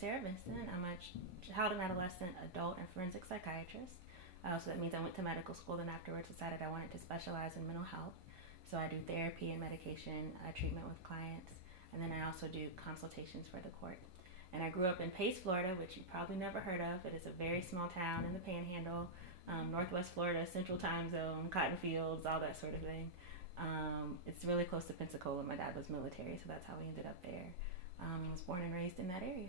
Sarah Vinson. I'm a child and adolescent, adult, and forensic psychiatrist. So that means I went to medical school and afterwards decided I wanted to specialize in mental health. So I do therapy and medication treatment with clients, and then I also do consultations for the court. And I grew up in Pace, Florida, which you probably never heard of. It is a very small town in the Panhandle, Northwest Florida, Central Time Zone, cotton fields, all that sort of thing. It's really close to Pensacola. My dad was military, so that's how we ended up there. I was born and raised in that area.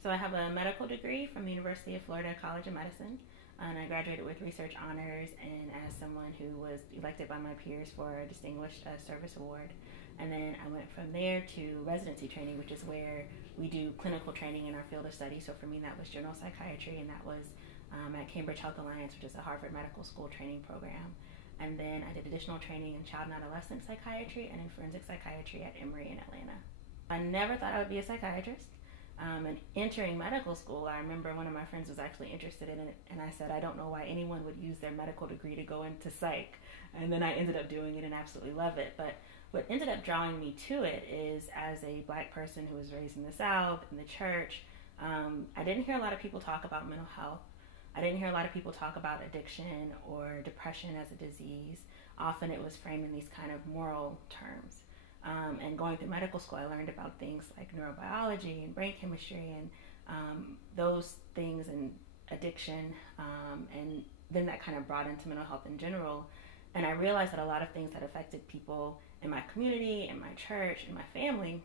So I have a medical degree from the University of Florida College of Medicine, and I graduated with research honors and as someone who was elected by my peers for a Distinguished Service Award. And then I went from there to residency training, which is where we do clinical training in our field of study. So for me, that was general psychiatry, and that was at Cambridge Health Alliance, which is a Harvard Medical School training program. And then I did additional training in child and adolescent psychiatry and in forensic psychiatry at Emory in Atlanta. I never thought I would be a psychiatrist. And entering medical school, I remember one of my friends was actually interested in it, and I said, I don't know why anyone would use their medical degree to go into psych. And then I ended up doing it and absolutely love it. But what ended up drawing me to it is, as a black person who was raised in the South, in the church, I didn't hear a lot of people talk about mental health. I didn't hear a lot of people talk about addiction or depression as a disease. Often it was framed in these kind of moral terms. And going through medical school, I learned about things like neurobiology and brain chemistry and those things, and addiction, and then that kind of brought into mental health in general. And I realized that a lot of things that affected people in my community, in my church, in my family,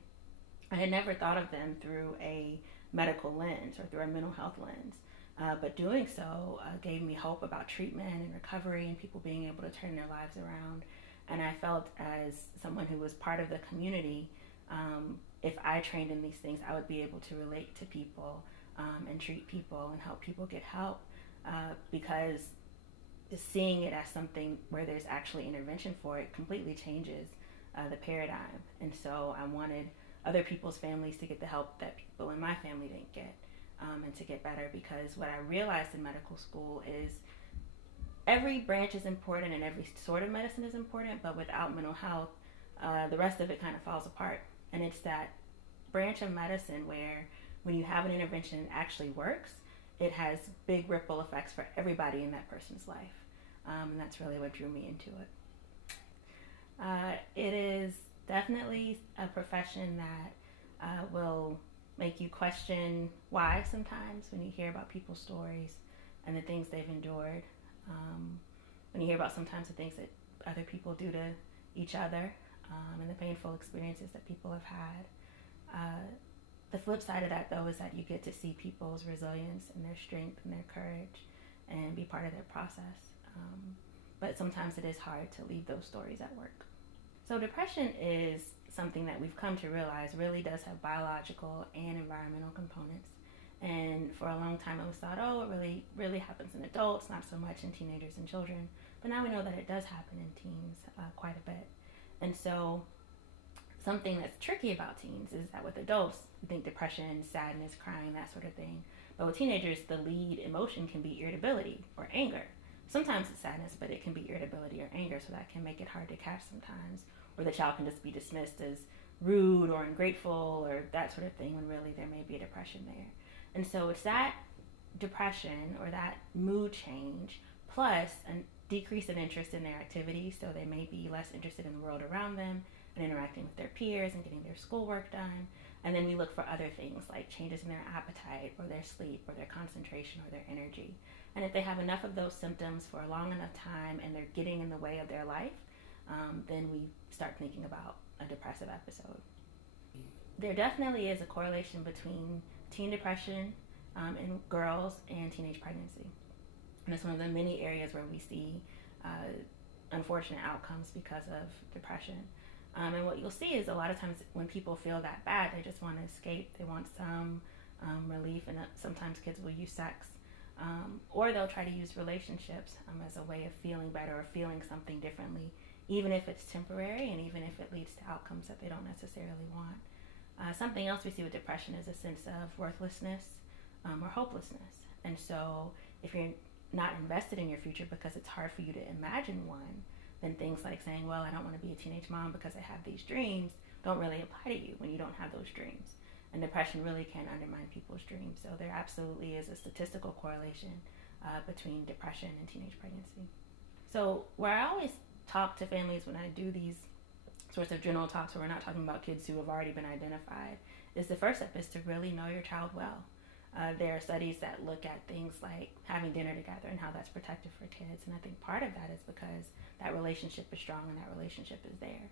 I had never thought of them through a medical lens or through a mental health lens. But doing so gave me hope about treatment and recovery and people being able to turn their lives around. And I felt, as someone who was part of the community, if I trained in these things, I would be able to relate to people and treat people and help people get help, because seeing it as something where there's actually intervention for it completely changes the paradigm. And so I wanted other people's families to get the help that people in my family didn't get, and to get better, because what I realized in medical school is every branch is important and every sort of medicine is important, but without mental health, the rest of it kind of falls apart. And it's that branch of medicine where when you have an intervention that actually works, it has big ripple effects for everybody in that person's life. And that's really what drew me into it. It is definitely a profession that will make you question why sometimes when you hear about people's stories and the things they've endured. When you hear about sometimes the things that other people do to each other, and the painful experiences that people have had. The flip side of that, though, is that you get to see people's resilience and their strength and their courage and be part of their process. But sometimes it is hard to leave those stories at work. So depression is something that we've come to realize really does have biological and environmental components. And for a long time it was thought, oh, it really happens in adults, not so much in teenagers and children. But now we know that it does happen in teens quite a bit. And so something that's tricky about teens is that with adults, we think depression, sadness, crying, that sort of thing. But with teenagers, the lead emotion can be irritability or anger. Sometimes it's sadness, but it can be irritability or anger, so that can make it hard to catch sometimes. Or the child can just be dismissed as rude or ungrateful or that sort of thing, when really there may be a depression there. And so it's that depression or that mood change plus a decrease in interest in their activities, so they may be less interested in the world around them and interacting with their peers and getting their schoolwork done. And then we look for other things like changes in their appetite or their sleep or their concentration or their energy. And if they have enough of those symptoms for a long enough time and they're getting in the way of their life, then we start thinking about a depressive episode. There definitely is a correlation between teen depression in girls and teenage pregnancy. And it's one of the many areas where we see unfortunate outcomes because of depression. And what you'll see is a lot of times when people feel that bad, they just want to escape. They want some relief, and sometimes kids will use sex Or they'll try to use relationships as a way of feeling better or feeling something differently, even if it's temporary and even if it leads to outcomes that they don't necessarily want. Something else we see with depression is a sense of worthlessness or hopelessness. And so if you're not invested in your future because it's hard for you to imagine one, then things like saying, well, I don't want to be a teenage mom because I have these dreams, don't really apply to you when you don't have those dreams. And depression really can undermine people's dreams. So there absolutely is a statistical correlation between depression and teenage pregnancy. So where I always talk to families when I do these sorts of general talks where we're not talking about kids who have already been identified is the first step is to really know your child well. There are studies that look at things like having dinner together and how that's protective for kids. And I think part of that is because that relationship is strong and that relationship is there.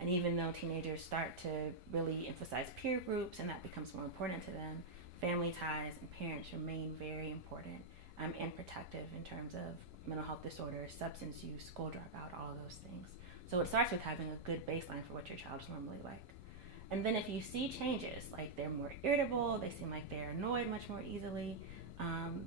And even though teenagers start to really emphasize peer groups and that becomes more important to them, family ties and parents remain very important and protective in terms of mental health disorders, substance use, school dropout, all of those things. So it starts with having a good baseline for what your child's normally like. And then if you see changes, like they're more irritable, they seem like they're annoyed much more easily,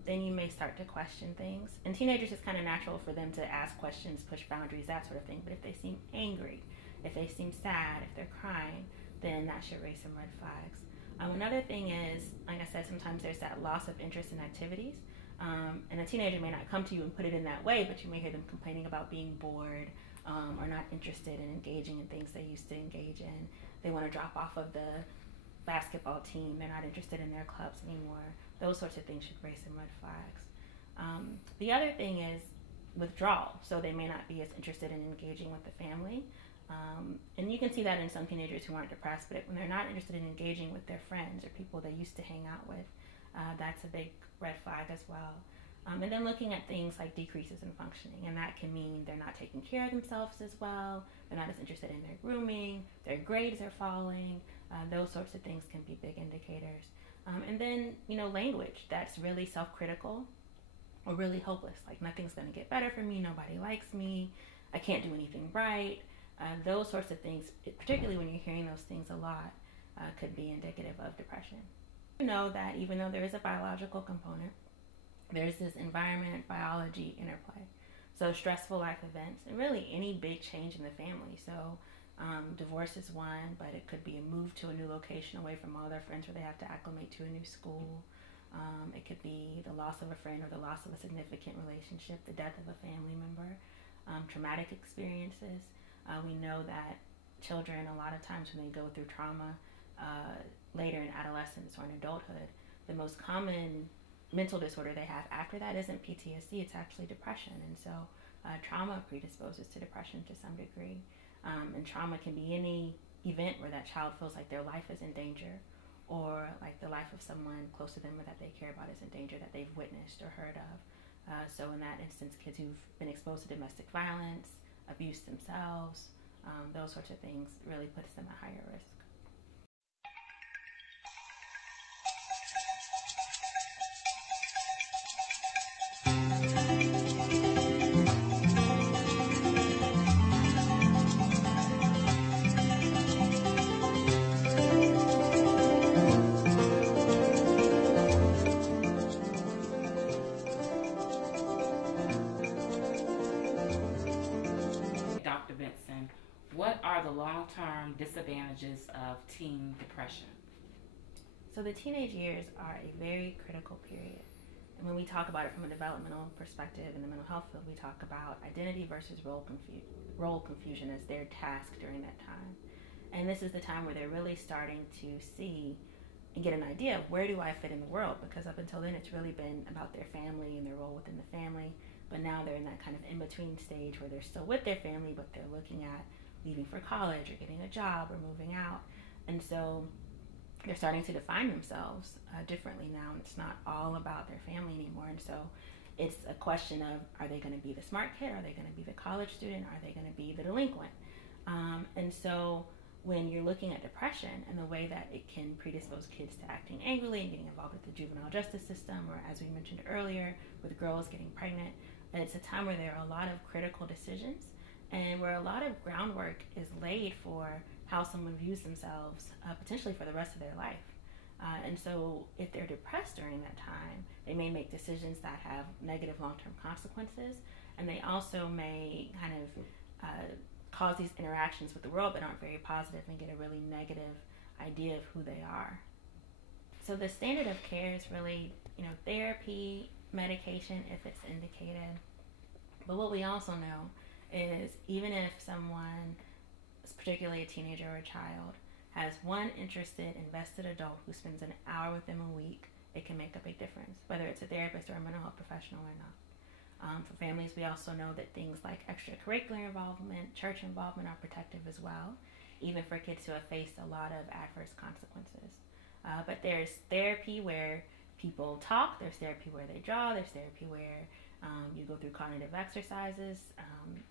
then you may start to question things. And teenagers, it's kind of natural for them to ask questions, push boundaries, that sort of thing. But if they seem angry, if they seem sad, if they're crying, then that should raise some red flags. Another thing is, like I said, sometimes there's that loss of interest in activities. And a teenager may not come to you and put it in that way, but you may hear them complaining about being bored or not interested in engaging in things they used to engage in. They want to drop off of the basketball team. They're not interested in their clubs anymore. Those sorts of things should raise some red flags. The other thing is withdrawal. So they may not be as interested in engaging with the family. And you can see that in some teenagers who aren't depressed, but when they're not interested in engaging with their friends or people they used to hang out with, that's a big red flag as well. And then looking at things like decreases in functioning, and that can mean they're not taking care of themselves as well, they're not as interested in their grooming, their grades are falling, those sorts of things can be big indicators. And then, language that's really self-critical or really hopeless, like nothing's going to get better for me, nobody likes me, I can't do anything right. Those sorts of things, particularly when you're hearing those things a lot, could be indicative of depression. You know that even though there is a biological component, there's this environment biology interplay. So stressful life events and really any big change in the family. So divorce is one, but it could be a move to a new location away from all their friends where they have to acclimate to a new school. It could be the loss of a friend or the loss of a significant relationship, the death of a family member, traumatic experiences. We know that children, a lot of times when they go through trauma later in adolescence or in adulthood, the most common mental disorder they have after that isn't PTSD, it's actually depression. And so trauma predisposes to depression to some degree. And trauma can be any event where that child feels like their life is in danger or like the life of someone close to them or that they care about is in danger that they've witnessed or heard of. So in that instance, kids who've been exposed to domestic violence, abuse themselves, those sorts of things really puts them at higher risk. Dr. Vinson, what are the long-term disadvantages of teen depression? So the teenage years are a very critical period. And when we talk about it from a developmental perspective in the mental health field, we talk about identity versus role confusion as their task during that time. And this is the time where they're really starting to see and get an idea of where do I fit in the world, because up until then it's really been about their family and their role within the family. But now they're in that kind of in-between stage where they're still with their family, but they're looking at leaving for college or getting a job or moving out. And so they're starting to define themselves differently now. And it's not all about their family anymore. And so it's a question of, are they going to be the smart kid? Are they going to be the college student? Are they going to be the delinquent? And so when you're looking at depression and the way that it can predispose kids to acting angrily and getting involved with the juvenile justice system, or as we mentioned earlier, with girls getting pregnant, it's a time where there are a lot of critical decisions and where a lot of groundwork is laid for how someone views themselves potentially for the rest of their life. And so if they're depressed during that time, they may make decisions that have negative long-term consequences, and they also may kind of cause these interactions with the world that aren't very positive and get a really negative idea of who they are. So the standard of care is really, therapy, medication if it's indicated. But what we also know is even if someone, particularly a teenager or a child, has one interested, invested adult who spends an hour with them a week, it can make a big difference, whether it's a therapist or a mental health professional or not. For families, we also know that things like extracurricular involvement, church involvement are protective as well, even for kids who have faced a lot of adverse consequences. But there's therapy where people talk, there's therapy where they draw, there's therapy where you go through cognitive exercises,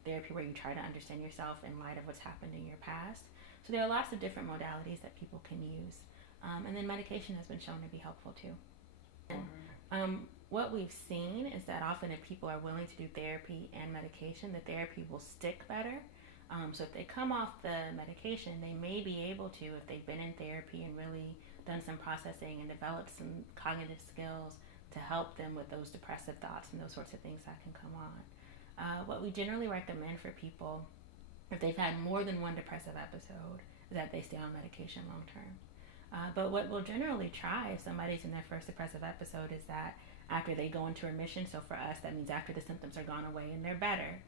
therapy where you try to understand yourself in light of what's happened in your past. So there are lots of different modalities that people can use. And then medication has been shown to be helpful too. And, what we've seen is that often if people are willing to do therapy and medication, the therapy will stick better. So if they come off the medication, they may be able to, if they've been in therapy and really done some processing and developed some cognitive skills to help them with those depressive thoughts and those sorts of things that can come on. What we generally recommend for people, if they've had more than one depressive episode, is that they stay on medication long term. But what we'll generally try if somebody's in their first depressive episode is that after they go into remission, so for us that means after the symptoms are gone away and they're better,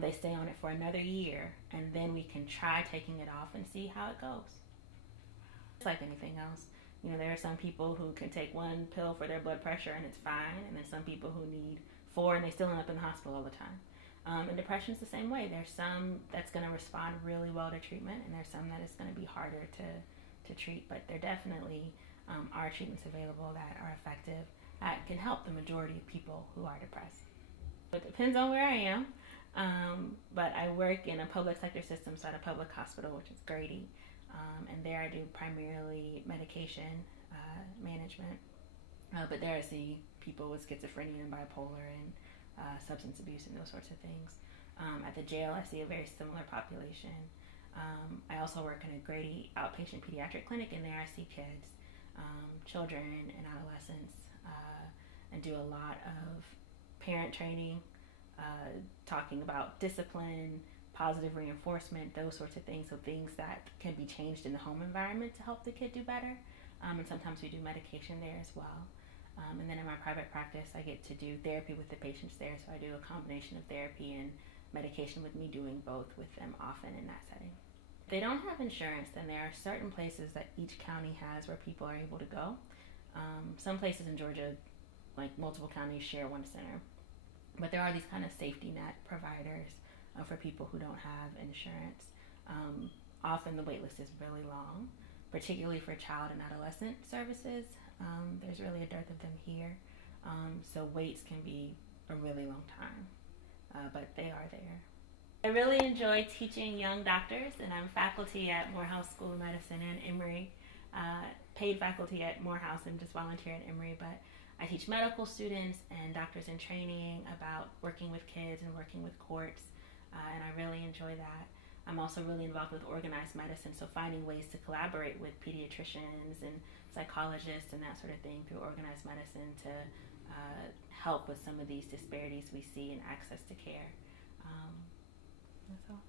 they stay on it for another year, and then we can try taking it off and see how it goes. It's like anything else. There are some people who can take one pill for their blood pressure and it's fine, and there's some people who need 4 and they still end up in the hospital all the time. And depression is the same way. There's some that's going to respond really well to treatment, and there's some that is going to be harder to treat, but there definitely are treatments available that are effective that can help the majority of people who are depressed. It depends on where I am, but I work in a public sector system, so at a public hospital, which is Grady, and there I do primarily medication management, but there I see people with schizophrenia and bipolar and substance abuse and those sorts of things. At the jail, I see a very similar population. I also work in a Grady outpatient pediatric clinic, and there I see kids, children, and adolescents, and do a lot of parent training, talking about discipline, positive reinforcement, those sorts of things, so things that can be changed in the home environment to help the kid do better. And sometimes we do medication there as well. And then in my private practice, I get to do therapy with the patients there, so I do a combination of therapy and medication, with me doing both with them often in that setting. If they don't have insurance, then there are certain places that each county has where people are able to go. Some places in Georgia, like multiple counties, share one center. But there are these kind of safety net providers for people who don't have insurance. Often the wait list is really long, particularly for child and adolescent services. There's really a dearth of them here. So waits can be a really long time, but they are there. I really enjoy teaching young doctors, and I'm faculty at Morehouse School of Medicine and Emory, paid faculty at Morehouse and just volunteer at Emory, but I teach medical students and doctors in training about working with kids and working with courts, and I really enjoy that. I'm also really involved with organized medicine, so finding ways to collaborate with pediatricians and psychologists and that sort of thing through organized medicine to help with some of these disparities we see in access to care. That's all.